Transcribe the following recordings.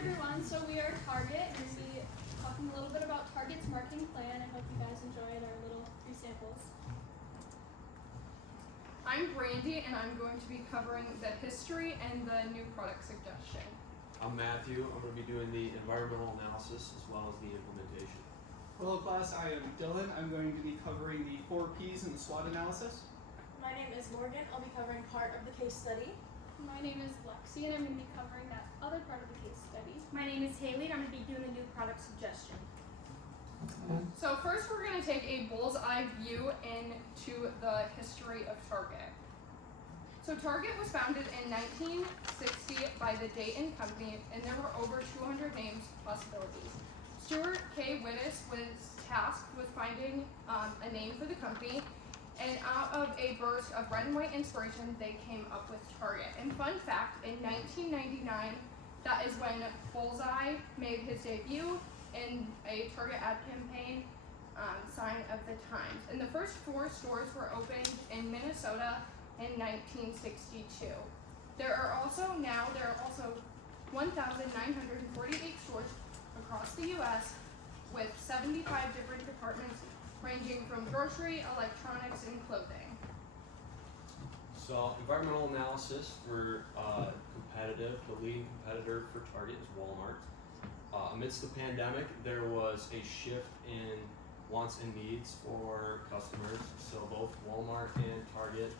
everyone. So we are Target, and we'll be talking a little bit about Target's marketing plan. I hope you guys enjoyed our little free samples. I'm Brandy, and I'm going to be covering the history and the new product suggestion. I'm Matthew. I'm going to be doing the environmental analysis as well as the implementation. Hello class, I am Dylan. I'm going to be covering the 4 Ps in the SWOT analysis. My name is Morgan. I'll be covering part of the case study. My name is Lexi, and I'm going to be covering that other part of the case study. My name is Haley, and I'm going to be doing the new product suggestion. So first we're going to take a bullseye view into the history of Target. So Target was founded in 1960 by the Dayton Company, and there were over 200 names possibilities. Stuart K. Wittes was tasked with finding a name for the company, and out of a burst of red and white inspiration, they came up with Target. And fun fact, in 1999, that is when Bullseye made his debut in a Target ad campaign, Sign of the Times. And the first 4 stores were opened in Minnesota in 1962. There are also 1,948 stores across the U.S. with 75 different departments ranging from grocery, electronics, and clothing. So environmental analysis, we're competitive. The leading competitor for Target is Walmart. Amidst the pandemic, there was a shift in wants and needs for customers. So both Walmart and Target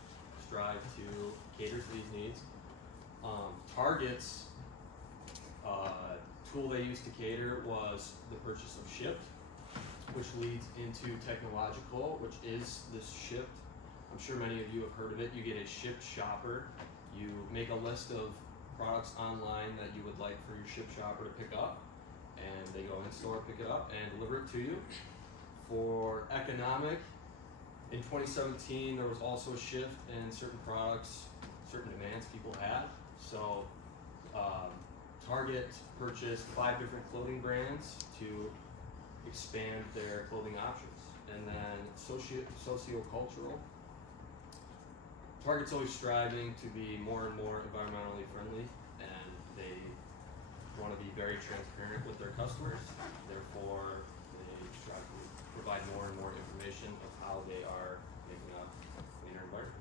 strive to cater to these needs. Target's tool they used to cater was the purchase of Shipt, which leads into technological, which is this Shipt. I'm sure many of you have heard of it. You get a Shipt shopper. You make a list of products online that you would like for your Shipt shopper to pick up, and they go in store, pick it up, and deliver it to you. For economic, in 2017, there was also a shift in certain products, certain demands people had. So Target purchased 5 different clothing brands to expand their clothing options. And then socio-cultural. Target's always striving to be more and more environmentally friendly, and they want to be very transparent with their customers. Therefore, they strive to provide more and more information of how they are making a cleaner environment.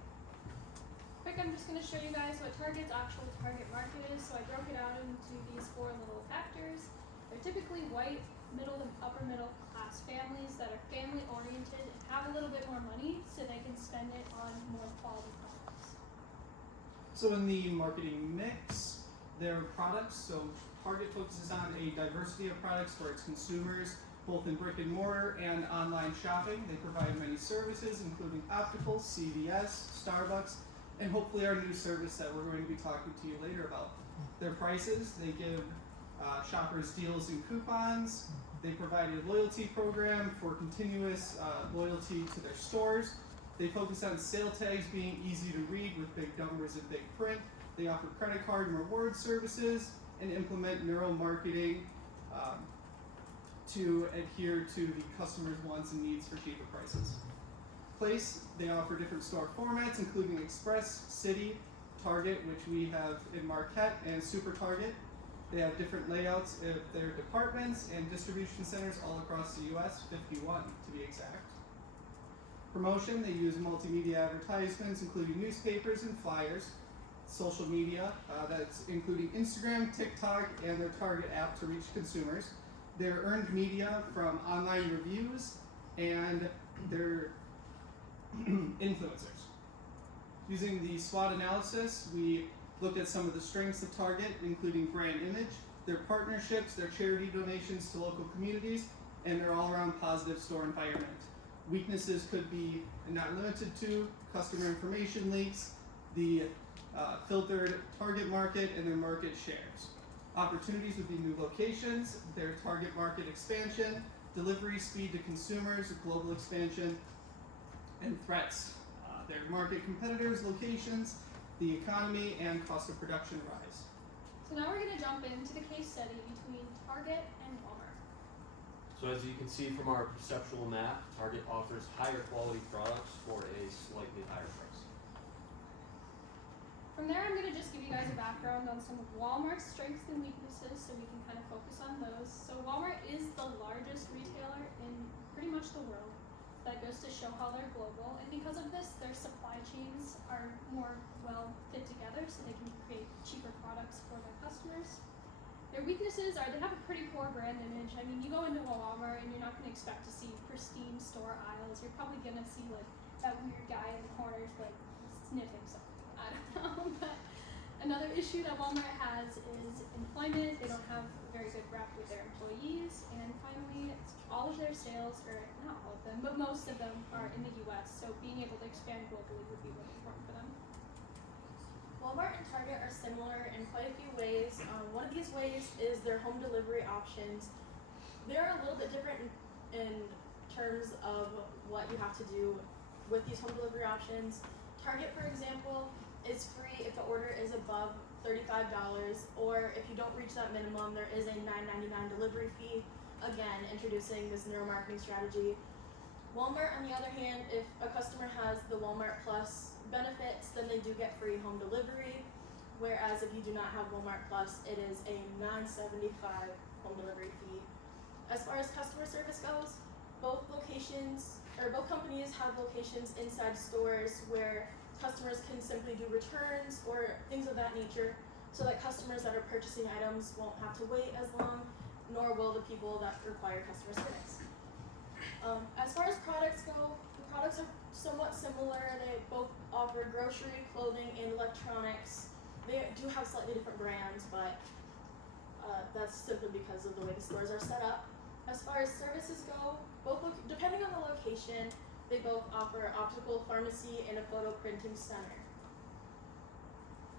Quick, I'm just going to show you guys what Target's actual target market is. So I broke it out into these 4 little factors. They're typically white, middle and upper middle class families that are family oriented and have a little bit more money so they can spend it on more quality products. So in the marketing mix, there are products. So Target focuses on a diversity of products for its consumers, both in brick and mortar and online shopping. They provide many services, including opticals, CVS, Starbucks, and hopefully our new service that we're going to be talking to you later about. Their prices, they give shoppers deals and coupons. They provide a loyalty program for continuous loyalty to their stores. They focus on sale tags being easy to read with big numbers and big print. They offer credit card and reward services and implement neuromarketing to adhere to the customer's wants and needs for cheaper prices. Place, they offer different store formats, including Express, City, Target, which we have in Marquette, and Super Target. They have different layouts of their departments and distribution centers all across the U.S., 51 to be exact. Promotion, they use multimedia advertisements, including newspapers and flyers. Social media, that's including Instagram, TikTok, and their Target app to reach consumers. Their earned media from online reviews and their influencers. Using the SWOT analysis, we looked at some of the strengths of Target, including brand image, their partnerships, their charity donations to local communities, and their all-around positive store environment. Weaknesses could be, and not limited to, customer information leaks, the filtered target market, and their market shares. Opportunities would be new locations, their target market expansion, delivery speed to consumers, global expansion, and threats. Their market competitors, locations, the economy, and cost of production rise. So now we're going to jump into the case study between Target and Walmart. So as you can see from our perceptual map, Target offers higher quality products for a slightly higher price. From there, I'm going to just give you guys a background on some of Walmart's strengths and weaknesses so we can kind of Walmart is the largest retailer in pretty much the world. That goes to show how they're global, and because of this, their supply chains are more well fit together so they can create cheaper products for their customers. Their weaknesses are they have a pretty poor brand image. I mean, you go into a Walmart and you're not going to expect to see pristine store aisles. You're probably going to see like that weird guy in the corners like sniffing something. I don't know. But another issue that Walmart has is employment. They don't have a very good rep with their employees. And finally, all of their sales, or not all of them, but most of them are in the US. So being able to expand globally would be really important for them. Walmart and Target are similar in quite a few ways. One of these ways is their home delivery options. They're a little bit different in terms of what you have to do with these home delivery options. Target, for example, is free if the order is above $35, or if you don't reach that minimum, there is a $9.99 delivery fee. Again, introducing this neuromarketing strategy. Walmart, on the other hand, if a customer has the Walmart Plus benefits, then they do get free home delivery. Whereas if you do not have Walmart Plus, it is a $9.75 home delivery fee. As far as customer service goes, both companies have locations inside stores where customers can simply do returns or things of that nature, so that customers that are purchasing items won't have to wait as long, nor will the people that require customer service. As far as products go, the products are somewhat similar. They both offer grocery, clothing, and electronics. They do have slightly different brands, but that's simply because of the way the stores are set up. As far as services go, depending on the location, they both offer optical pharmacy and a photo printing center.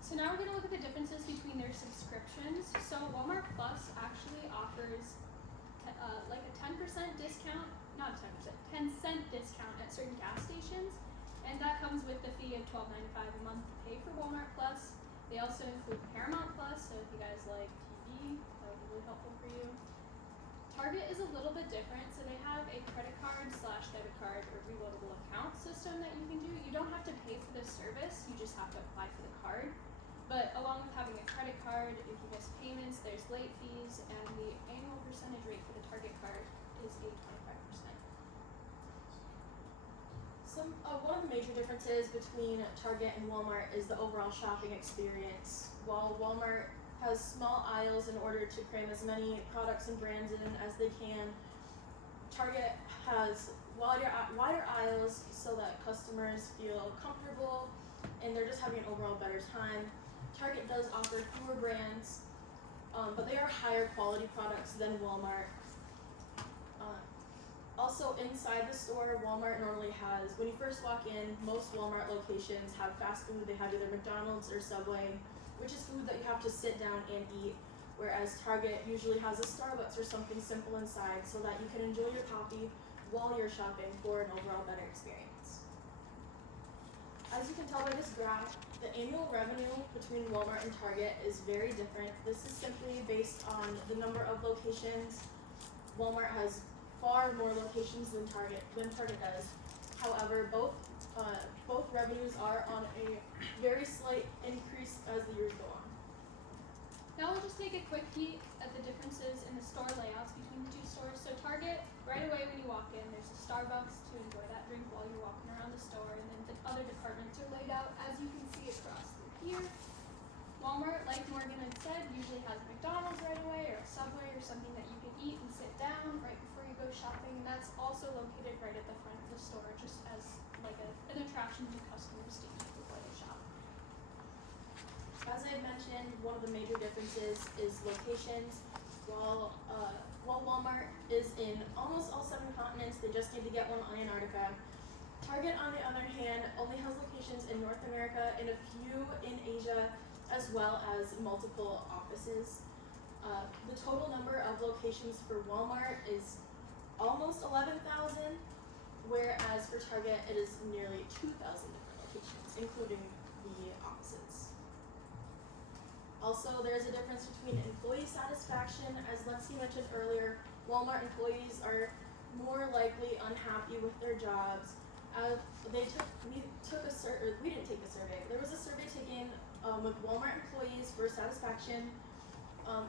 So now we're going to look at the differences between their subscriptions. So Walmart Plus actually offers like a 10% discount, not 10%, 10-cent discount at certain gas stations, and that comes with the fee of $12.95 a month to pay for Walmart Plus. They also include Paramount Plus, so if you guys like TV, that would be really helpful for you. Target is a little bit different, so they have a credit card / debit card or reloadable account system that you can do. You don't have to pay for this service, you just have to apply for the card. But along with having a credit card, if you miss payments, there's late fees, and the annual percentage rate for the Target card is a 25%. One of the major differences between Target and Walmart is the overall shopping experience. While Walmart has small aisles in order to cram as many products and brands in as they can, Target has wider aisles so that customers feel comfortable and they're just having an overall better time. Target does offer fewer brands, but they are higher quality products than Walmart. Also inside the store, Walmart normally has, when you first walk in, most Walmart locations have fast food. They have either McDonald's or Subway, which is food that you have to sit down and eat, whereas Target usually has a Starbucks or something simple inside so that you can enjoy your coffee while you're shopping for an overall better experience. As you can tell by this graph, the annual revenue between Walmart and Target is very different. This is simply based on the number of locations. Walmart has far more locations than Target does. However, both revenues are on a very slight increase as the years go on. Now we'll just take a quick peek at the differences in the store layouts between the two stores. So Target, right away when you walk in, there's a Starbucks to enjoy that drink while you're walking around the store, and then the other departments are laid out as you can see across through here. Walmart, like Morgan had said, usually has a McDonald's right away, or a Subway, or something that you can eat and sit down right before you go shopping, and that's also located right at the front of the store, just as like an attraction to customers to eat before they shop. As I had mentioned, one of the major differences is locations. While Walmart is in almost all 7 continents, they just need to get one on Antarctica. Target, on the other hand, only has locations in North America and a few in Asia, as well as multiple offices. The total number of locations for Walmart is almost 11,000, whereas for Target it is nearly 2,000 different locations, including the offices. Also, there is a difference between employee satisfaction. As Lexi mentioned earlier, Walmart employees are more likely unhappy with their jobs. We didn't take a survey. There was a survey taken with Walmart employees for satisfaction.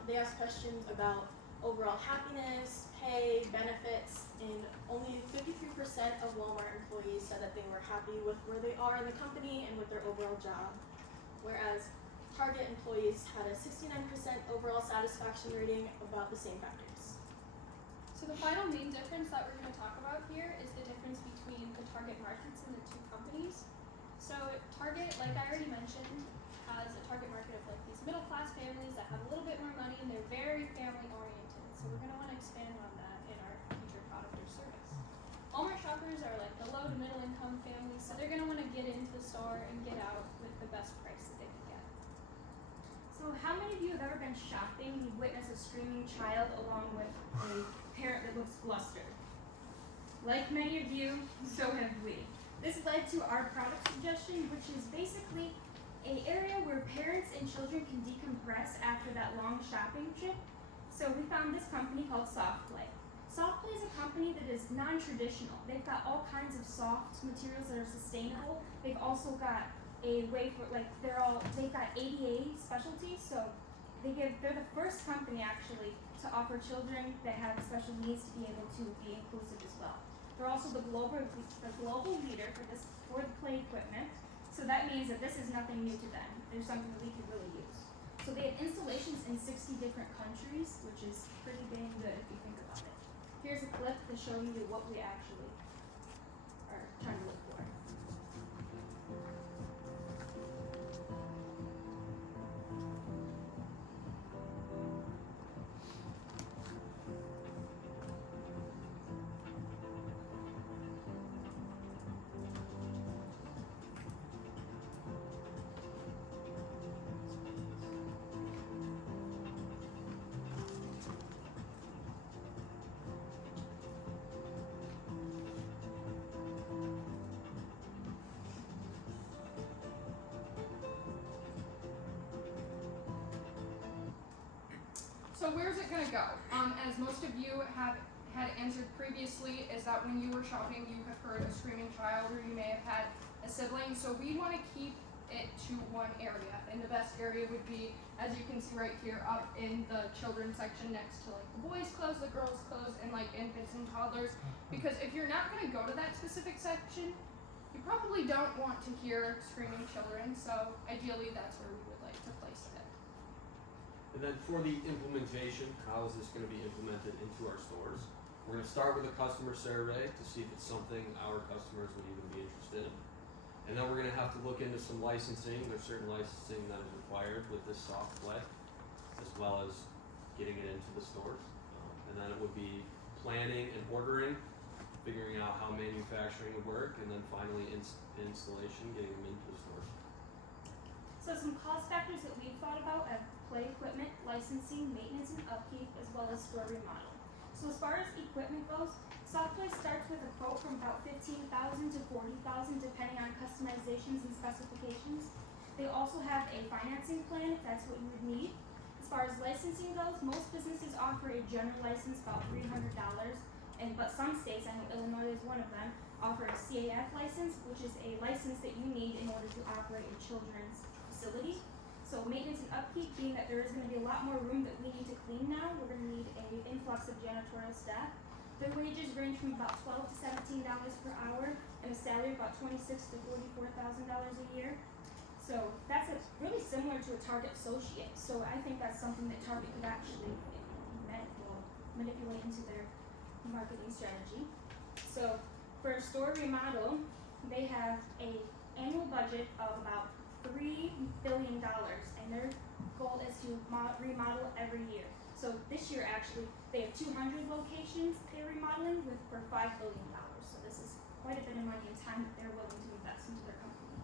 They asked questions about overall happiness, pay, benefits, and only 53% of Walmart employees said that they were happy with where they are in the company and with their overall job, whereas Target employees had a 69% overall satisfaction rating about the same factors. So the final main difference that we're going to talk about here is the difference between the target markets and the two companies. So Target, like I already mentioned, has a target market of like these middle class families that have a little bit more money and they're very family oriented. So we're going to want to expand on that in our future product or service. Walmart shoppers are like the low to middle income families, so they're going to want to get into the store and get out with the best price that they can get. So how many of you have ever been shopping and you witness a screaming child along with a parent that looks flustered? Like many of you, so have we. This led to our product suggestion, which is basically an area where parents and children can decompress after that long shopping trip. So we found this company called Softplay. Softplay is a company that is non-traditional. They've got all kinds of soft materials that are sustainable. They've also got a way for they've got ADA specialties, so they're the first company actually to offer children that have special needs to be able to be inclusive as well. They're also the global leader for the play equipment, so that means that this is nothing new to them. There's something that we could really use. So they have installations in 60 different countries, which is pretty dang good if you think about it. Here's a clip to show you what we actually are trying to look for. So where's it gonna go? As most of you have had answered previously, is that when you were shopping, you have heard a screaming child, or you may have had a sibling. So we want to keep it to one area, and the best area would be, as you can see right here, up in the children's section next to like the boys' clothes, the girls' clothes, and like infants and toddlers. Because if you're not gonna go to that specific section, you probably don't want to hear screaming children. So ideally, that's where we would like to place it. And then for the implementation, how is this going to be implemented into our stores? We're going to start with a customer survey to see if it's something our customers would even be interested in. And then we're going to have to look into some licensing. There's certain licensing that is required with this soft play, as well as getting it into the stores. And then it would be planning and ordering, figuring out how manufacturing would work, and then finally installation, getting them into the stores. So some cost factors that we've thought about are play equipment, licensing, maintenance and upkeep, as well as store remodel. So as far as equipment goes, Softplay starts with a quote from about $15,000 to $40,000 depending on customizations and specifications. They also have a financing plan if that's what you would need. As far as licensing goes, most businesses offer a general license about $300, but some states, I know Illinois is one of them, offer a CAF license, which is a license that you need in order to operate a children's facility. So maintenance and upkeep, being that there is going to be a lot more room that we need to clean now, we're going to need an influx of janitorial staff. Their wages range from about $12 to $17 per hour, and a salary of about $26,000 to $44,000 a year. So that's really similar to a Target associate. So I think that's something that Target could actually manipulate into their marketing strategy. So for a store remodel, they have an annual budget of about $3 billion, and their goal is to remodel every year. So this year, actually, they have 200 locations they're remodeling for $5 billion. So this is quite a bit of money and time that they're willing to invest into their company.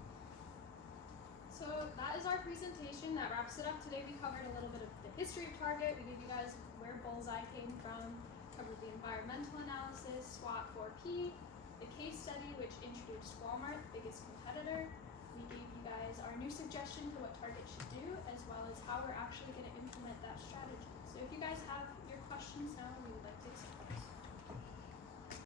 So that is our presentation. That wraps it up. Today we covered a little bit of the history of Target. We gave you guys where Bullseye came from, covered the environmental analysis, SWOT 4P, the case study which introduced Walmart, the biggest competitor. We gave you guys our new suggestion for what Target should do, as well as how we're actually going to implement that strategy. So if you guys have your questions now, we would like to accept them.